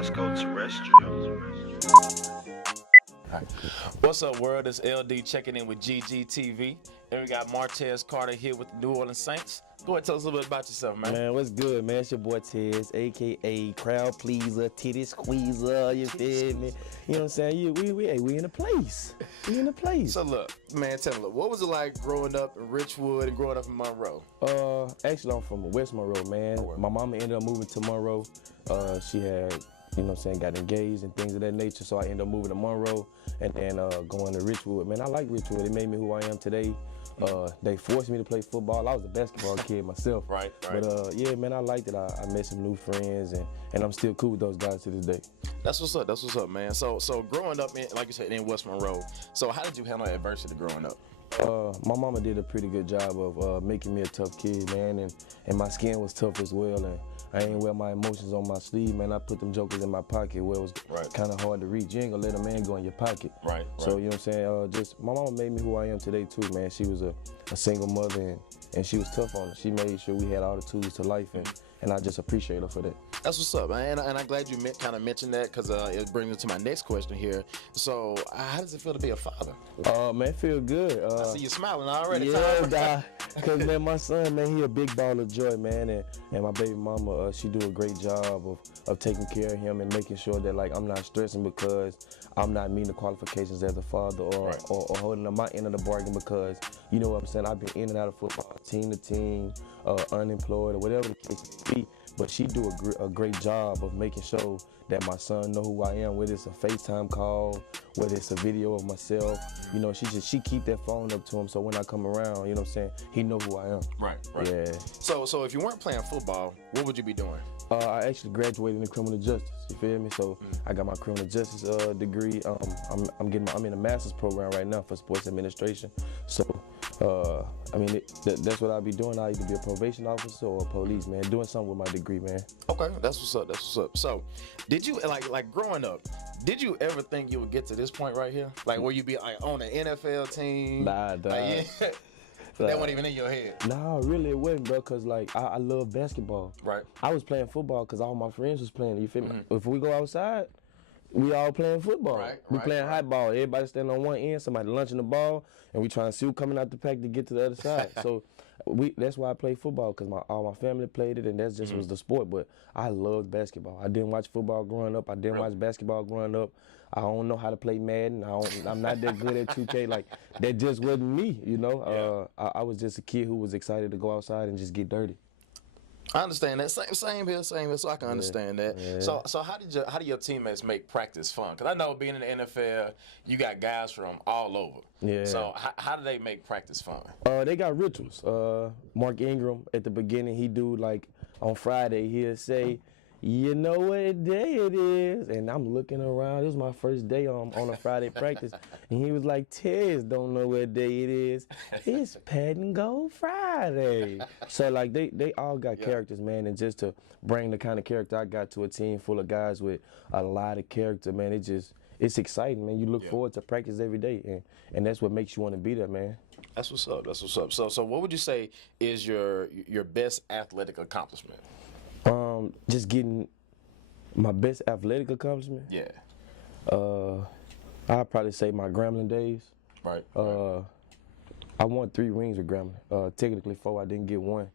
Let's go terrestrial. What's up, world? It's LD checking in with GGTV. And we got Martez Carter here with the New Orleans Saints. Go ahead and tell us a little bit about yourself, man. Man, what's good, man? It's your boy Tez, a.k.a. crowd pleaser, titty squeezer, you feel me? You know what I'm saying? We in a place. We in a place. So look, man, tell me, what was it like growing up in Richwood and growing up in Monroe? Actually, I'm from West Monroe, man. Oh, wow. My mama ended up moving to Monroe. She had, you know what I'm saying, got engaged and things of that nature, so I ended up moving to Monroe and then going to Richwood. Man, I like Richwood. It made me who I am today. They forced me to play football. I was a basketball kid myself. Right. But yeah, man, I liked it. I met some new friends, and I'm still cool with those guys to this day. That's what's up, man. So growing up, in, like you said, in West Monroe, so how did you handle adversity growing up? My mama did a pretty good job of making me a tough kid, man, and my skin was tough as well, and I ain't wear my emotions on my sleeve, man. I put them jokers in my pocket where it was kind of hard to reach. You ain't gonna let a man go in your pocket. Right. So, you know what I'm saying? Just my mama made me who I am today too, man. She was a single mother, and she was tough on us. She made sure we had all the tools to life, and I just appreciate her for that. That's what's up, man. And I'm glad you kind of mentioned that because it brings me to my next question here. So, how does it feel to be a father? Man, it feel good. I see you smiling already. Yeah, because, man, my son, man, he a big ball of joy, man, and my baby mama, she do a great job of taking care of him and making sure that, like, I'm not stressing because I'm not meeting the qualifications as a father or holding up my end of the bargain because, you know what I'm saying, I've been in and out of football, team to team, unemployed or whatever the case may be. But she do a great job of making sure that my son know who I am, whether it's a FaceTime call, whether it's a video of myself. You know, she keep that phone up to him so when I come around, you know what I'm saying, he know who I am. Right. Yeah. So if you weren't playing football, what would you be doing? I actually graduated in criminal justice. You feel me? So I got my criminal justice degree. I'm in a master's program right now for sports administration. So I mean, that's what I'll be doing. I'll either be a probation officer or a police, man. Doing something with my degree, man. Okay, that's what's up. So, did you like growing up? Did you ever think you would get to this point right here? Like, where you be like on an NFL team? Nah, dog. Like, yeah. That wasn't even in your head. Nah, really it wasn't, bro. Cause like I love basketball. Right. I was playing football cause all my friends was playing. You feel me? If we go outside, we all playing football. We playing high ball. Everybody standing on one end, somebody launching the ball, and we trying to see who coming out the pack to get to the other side. So that's why I play football, because all my family played it, and that just was the sport. But I loved basketball. I didn't watch football growing up. I didn't watch basketball growing up. I don't know how to play Madden. I'm not that good at 2K. Like, that just wasn't me, you know? I was just a kid who was excited to go outside and just get dirty. I understand that. Same here. So I can understand that. Yeah. So how do your teammates make practice fun? Because I know being in the NFL, you got guys from all over. Yeah. So how do they make practice fun? They got rituals. Mark Ingram at the beginning, he do like on Friday, he'll say, "You know what day it is?" And I'm looking around. This was my first day on a Friday practice. And he was like, "Tez don't know what day it is. It's Pat and Go Friday." So, like, they all got characters, man. And just to bring the kind of character I got to a team full of guys with a lot of character, man, it's exciting, man. You look forward to practice every day. And that's what makes you want to be there, man. That's what's up. So what would you say is your best athletic accomplishment? Just getting my best athletic accomplishment. Yeah. I'd probably say my Grambling days. Right. I won 3 rings with Grambling. Technically 4, I didn't get 1.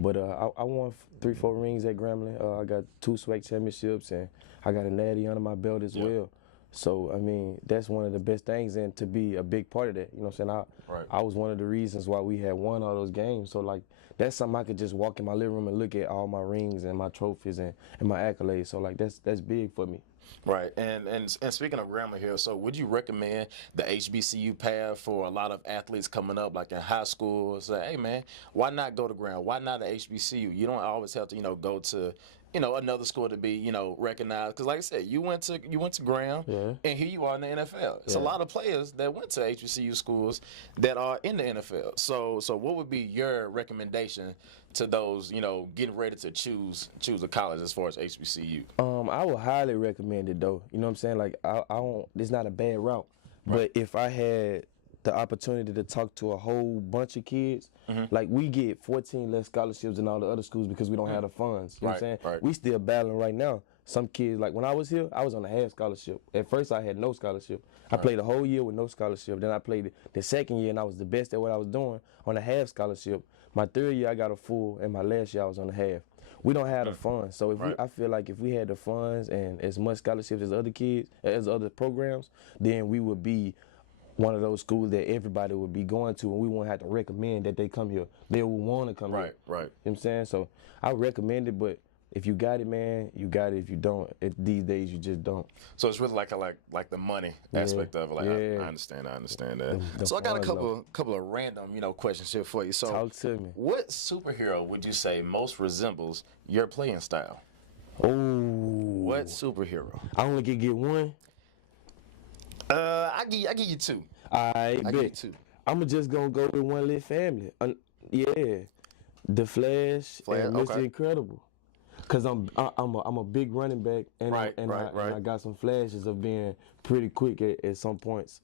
But I won 3-4 rings at Grambling. I got 2 SWAC championships, and I got a natty under my belt as well. So, I mean, that's one of the best things, and to be a big part of that, you know what I'm saying? I was one of the reasons why we had won all those games. So, like, that's something I could just walk in my living room and look at all my rings and my trophies and my accolades. So, like, that's big for me. Right, and speaking of Grambling here, so would you recommend the HBCU path for a lot of athletes coming up, like in high school? Say, hey man, why not go to Grambling? Why not the HBCU? You don't always have to, go to, another school to be, recognized. Because like I said, you went to Graham, and here you are in the NFL. It's a lot of players that went to HBCU schools that are in the NFL. So what would be your recommendation to those, getting ready to choose a college as far as HBCU? I would highly recommend it though. You know what I'm saying? Like I don't. It's not a bad route. But if I had the opportunity to talk to a whole bunch of kids. Like we get 14 less scholarships than all the other schools because we don't have the funds. You know what I'm saying? Right. We still battling right now. Some kids, like when I was here, I was on a half scholarship. At first, I had no scholarship. I played a whole year with no scholarship. Then I played the second year, and I was the best at what I was doing on a half scholarship. My third year, I got a full, and my last year, I was on a half. We don't have the funds, so I feel like if we had the funds and as much scholarships as other kids, as other programs, then we would be one of those schools that everybody would be going to, and we won't have to recommend that they come here. They would want to come here. Right. You know what I'm saying? So I recommend it, but if you got it, man, you got it. If you don't, these days you just don't. So it's really like the money aspect of it. Like I understand that. So I got a couple of random, questions here for you. So talk to me. What superhero would you say most resembles your playing style? Oh. What superhero? I only can get one. I give you two. I give you two. I'm just gonna go with one little family. Yeah, the Flash and Mr. Incredible. Cause I'm a big running back, and I got some flashes of being pretty quick at some points.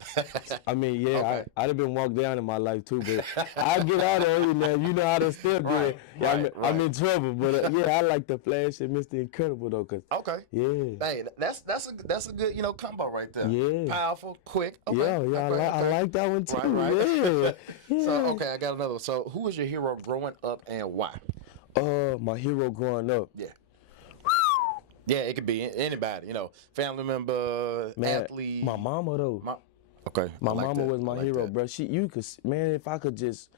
I mean, I'd have been walked down in my life too, but I get out of it now. You know how to step there. I'm in trouble, but I like the Flash and Mr. Incredible though, cause hey, that's a good combo right there. Yeah, powerful, quick. I like that one too. Yeah. So I got another one. So who was your hero growing up and why? My hero growing up. Yeah, it could be anybody, family member, athlete. My mama though. My mama was my hero, bro. If I could just,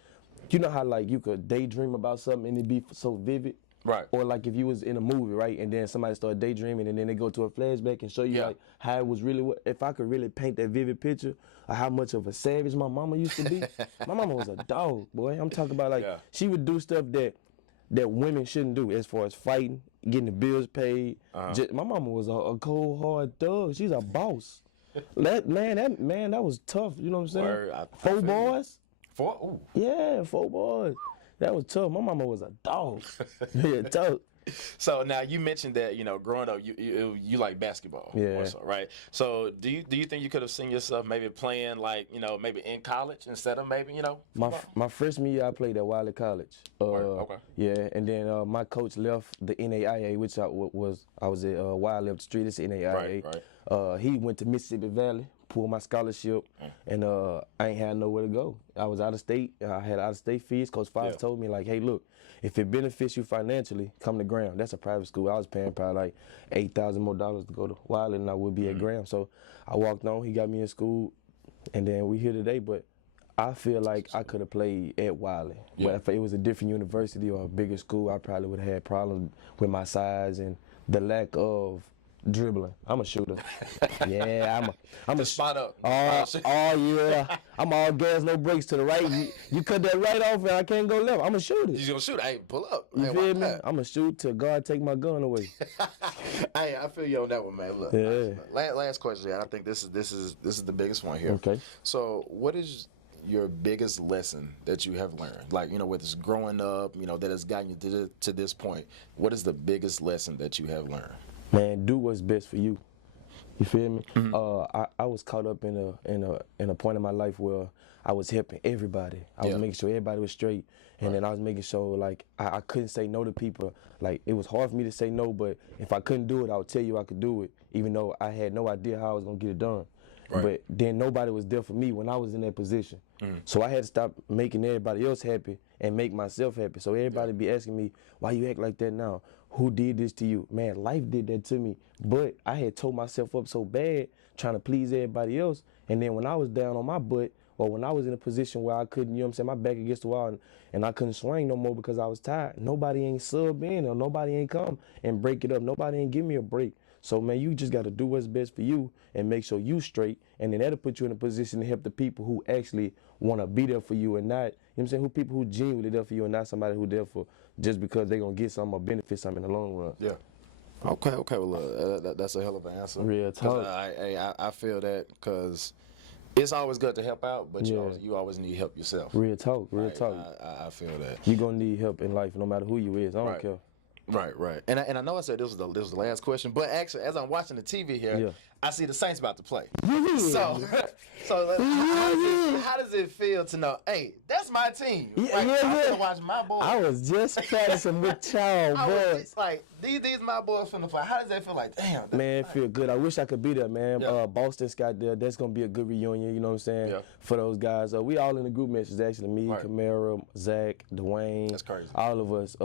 how like you could daydream about something and it be so vivid. Right. Or like if you was in a movie, right, and then somebody started daydreaming and then they go to a flashback and show you like how it was really. If I could really paint that vivid picture of how much of a savage my mama used to be. My mama was a dog, boy. I'm talking about like she would do stuff that women shouldn't do as far as fighting, getting the bills paid. My mama was a cold, hard thug. She's a boss. That was tough. You know what I'm saying? 4 boys. 4? Ooh. Yeah, 4 boys. That was tough. My mama was a dog. Yeah, tough. So now you mentioned that growing up you like basketball, also, right? So do you think you could have seen yourself maybe playing like maybe in college instead of maybe my freshman year I played at Wiley College. Yeah, and then my coach left the NAIA, which I was at Wiley up the street. It's NAIA. Right. He went to Mississippi Valley, pulled my scholarship, and I ain't had nowhere to go. I was out of state. I had out of state fees. Coach Fox told me like, hey, look. If it benefits you financially, come to Graham. That's a private school. I was paying probably like $8,000 more to go to Wiley than I would be at Graham. So I walked on. He got me in school, and then we here today. But I feel like I could have played at Wiley. But if it was a different university or a bigger school, I probably would have had problems with my size and the lack of dribbling. I'm a shooter. I'm a spot up. Oh yeah. I'm all gas, no brakes to the right. You cut that right off and I can't go left. I'm a shooter. You gonna shoot? Hey, pull up. You feel me? I'm a shoot till God take my gun away. Hey, I feel you on that one, man. Look. Last question. I think this is the biggest one here. Okay. So, what is your biggest lesson that you have learned? Like, whether it's growing up, that has gotten you to this point. What is the biggest lesson that you have learned? Man, do what's best for you. You feel me? I was caught up in a point in my life where I was helping everybody. I was making sure everybody was straight, and then I was making sure like I couldn't say no to people. Like it was hard for me to say no, but if I couldn't do it, I would tell you I could do it, even though I had no idea how I was gonna get it done. Right. But then nobody was there for me when I was in that position. So I had to stop making everybody else happy and make myself happy. So everybody be asking me, why you act like that now? Who did this to you? Man, life did that to me. But I had tore myself up so bad trying to please everybody else. And then when I was down on my butt, or when I was in a position where I couldn't, my back against the wall and I couldn't swing no more because I was tired, nobody ain't sub in or nobody ain't come and break it up. Nobody ain't give me a break. So, man, you just got to do what's best for you and make sure you straight. And then that'll put you in a position to help the people who actually want to be there for you and not, who people who genuinely there for you and not somebody who there for just because they're going to get something or benefit something in the long run. Yeah. Okay. Well, that's a hell of an answer. Real talk. I feel that because it's always good to help out, but you always need help yourself. Real talk. I feel that. You're going to need help in life no matter who you is. I don't care. Right, right. And I know I said this was the last question, but actually, as I'm watching the TV here, I see the Saints about to play. So, how does it feel to know, hey, that's my team? I'm gonna watch my boys. I was just practicing with y'all, boys. Like these my boys finna play. How does that feel? Like, damn. Man, it feel good. I wish I could be there, man. Boston's got there. That's gonna be a good reunion. You know what I'm saying? For those guys. We all in the group messages actually. Me, Kamara, Zach, Dwayne. That's crazy. All of us.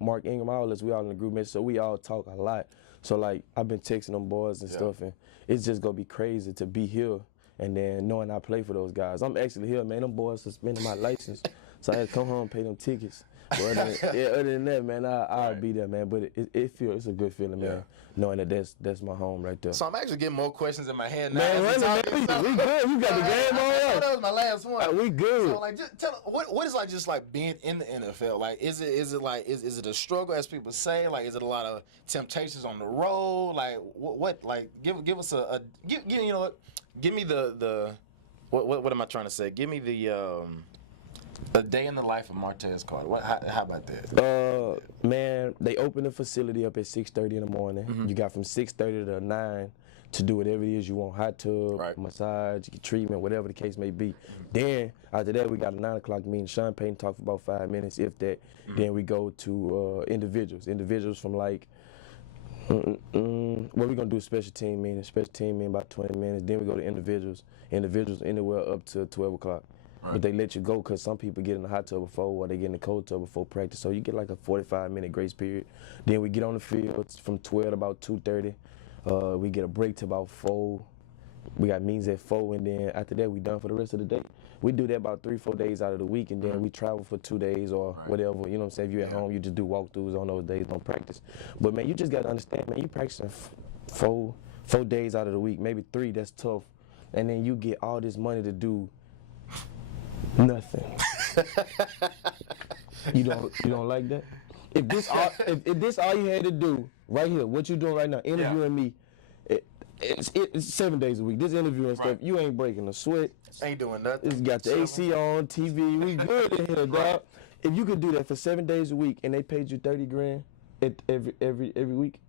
Mark Ingram. All of us. We all in the group message. So we all talk a lot. So like I've been texting them boys and stuff, and it's just gonna be crazy to be here and then knowing I play for those guys. I'm actually here, man. Them boys suspended my license, so I had to come home and pay them tickets. But other than that, man, I'll be there, man. But it's a good feeling, man, knowing that that's my home right there. So I'm actually getting more questions in my head now. Man, we good. You got the game on. That was my last one. We good. So like, just tell what is like just like being in the NFL? Like, is it a struggle as people say? Like, is it a lot of temptations on the road? Like, what like give us give you know what? Give me the what am I trying to say? Give me the day in the life of Martez Carter. How about that? Man, they open the facility up at 6:30 in the morning. You got from 6:30 to 9 to do whatever it is you want. Hot tub, massage, treatment, whatever the case may be. Then, after that, we got a 9 o'clock meeting. Sean Payton talk for about 5 minutes, if that. Then we go to individuals. Individuals from like, we're going to do a special team meeting. Special team meeting about 20 minutes. Then we go to individuals. Individuals anywhere up to 12 o'clock. But they let you go because some people get in the hot tub before or they get in the cold tub before practice. So you get like a 45-minute grace period. Then we get on the field from 12 to about 2:30. We get a break to about 4. We got meetings at 4, and then after that we done for the rest of the day. We do that about 3-4 days out of the week, and then we travel for 2 days or whatever. You know what I'm saying? If you're at home, you just do walkthroughs on those days, don't practice. But man, you just got to understand, man, you practicing 4 days out of the week, maybe 3. That's tough. And then you get all this money to do nothing. You don't like that? If this all you had to do right here, what you doing right now, interviewing me, it's 7 days a week. This interview and stuff, you ain't breaking a sweat. Ain't doing nothing. It's got the AC on, TV. We good in here, dog. If you could do that for 7 days a week and they paid you $30,000 every week,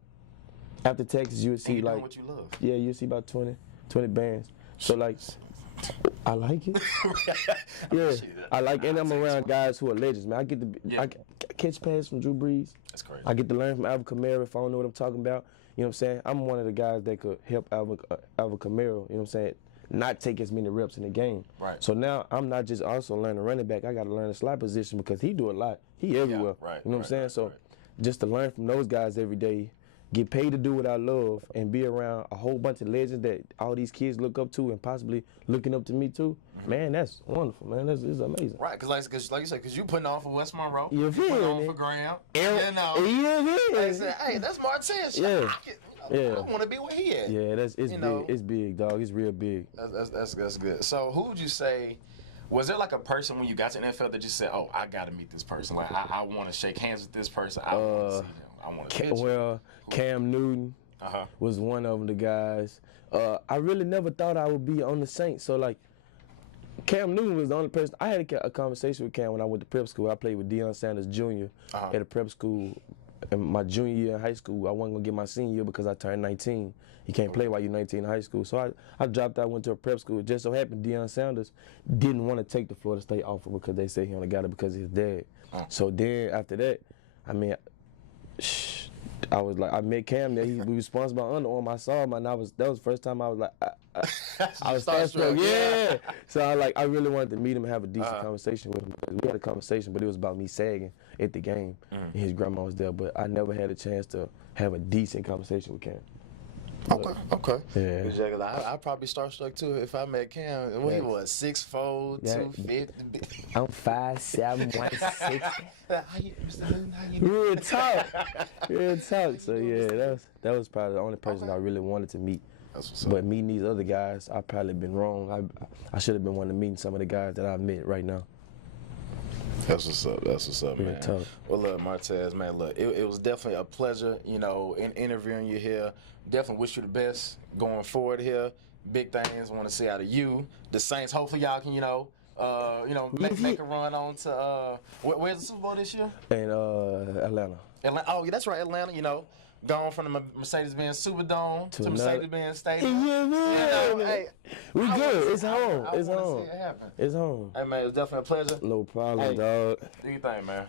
after taxes, you would see like what you love. Yeah, you would see about 20 bands. So like, I like it. I like it. And I'm around guys who are legends, man. I catch passes from Drew Brees. That's crazy. I get to learn from Alvin Kamara if I don't know what I'm talking about. You know what I'm saying? I'm one of the guys that could help Alvin Kamara, you know what I'm saying, not take as many reps in the game. Right. So now I'm not just also learning running back. I got to learn the slot position because he do a lot. He everywhere. You know what I'm saying? So just to learn from those guys every day, get paid to do what I love, and be around a whole bunch of legends that all these kids look up to and possibly looking up to me too. Man, that's wonderful, man. It's amazing. Right, because like you said, because you putting on for West Monroe, you putting on for Graham, They said, hey, that's Martez. I want to be where he at. Yeah, it's big. It's big, dog. It's real big. That's good. So who would you say? Was there like a person when you got to NFL that you said, oh, I got to meet this person? Like, I want to shake hands with this person. I want to see him. I want to Well, Cam Newton was one of the guys. I really never thought I would be on the Saints. So, like, Cam Newton was the only person. I had a conversation with Cam when I went to prep school. I played with Deion Sanders Jr. At a prep school. In my junior year in high school, I wasn't going to get my senior year because I turned 19. You can't play while you're 19 in high school. So I dropped out, went to a prep school. It just so happened Deion Sanders didn't want to take the Florida State offer because they said he only got it because of his dad. So then after that, I mean, I was like, I met Cam there. We was sponsored by Under Armour. I saw him, and that was the first time I was like, I was starstruck. Yeah. So I really wanted to meet him and have a decent conversation with him. We had a conversation, but it was about me sagging at the game, and his grandma was there. But I never had a chance to have a decent conversation with Cam. Okay. Yeah. I'd probably starstruck too if I met Cam. What he was, 6'4", 250. I'm 5'7", 160. How you Real talk. So yeah, that was probably the only person I really wanted to meet. But meeting these other guys, I probably been wrong. I should have been wanting to meet some of the guys that I've met right now. That's what's up, man. Tough. Well, look, Martez, man, look, it was definitely a pleasure, in interviewing you here. Definitely wish you the best going forward here. Big things want to see out of you. The Saints, hopefully y'all can, make a run on to, where's the Super Bowl this year? In Atlanta. Atlanta. Oh, yeah, that's right, Atlanta. You know, gone from the Mercedes-Benz Superdome to another- Mercedes-Benz Stadium. Yeah, man. You know, hey, We I good. wanna It's see- home. I It's wanna home. see it happen. It's home. Hey, man, it was definitely a pleasure. No problem, Hey. dog. Do your thing, man.